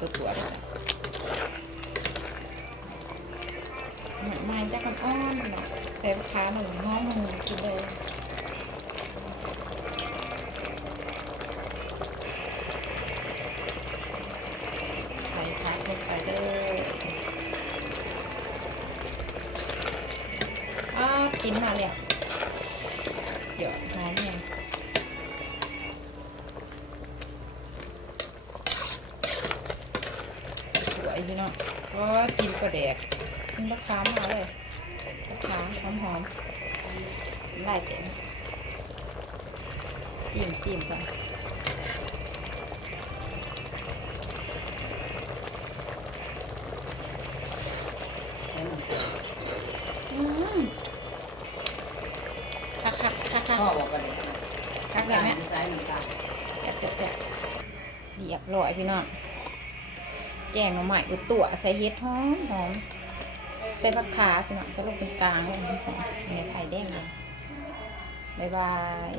ตัวตัวเลยจ้ะหมักไม้จะกันอ้อนๆนะใส่มะขาหนึ่งห้องหนึ่งกินเลยใส่ผักลงไปเด้ออ้ากินมาเลย พี่น้องก็กินกระแดกกินมะขามมาเลยมะขามหอมหอมๆไล่เต็มซีมซีมกันอืมคักคักคักคักพ่อบอกกันเลยคักเลยไหมใช้หนึ่งตาแซ่บแซ่บแซ่บเรียบร้อยพี่น้อง แกงหน่อไม้อุดตัวใส่เฮ็ดหอมหอมใส่บักขาพี่น้องสรุปเป็นกลางเลยหอมเนี่ยไข่แดงเลยบ๊ายบาย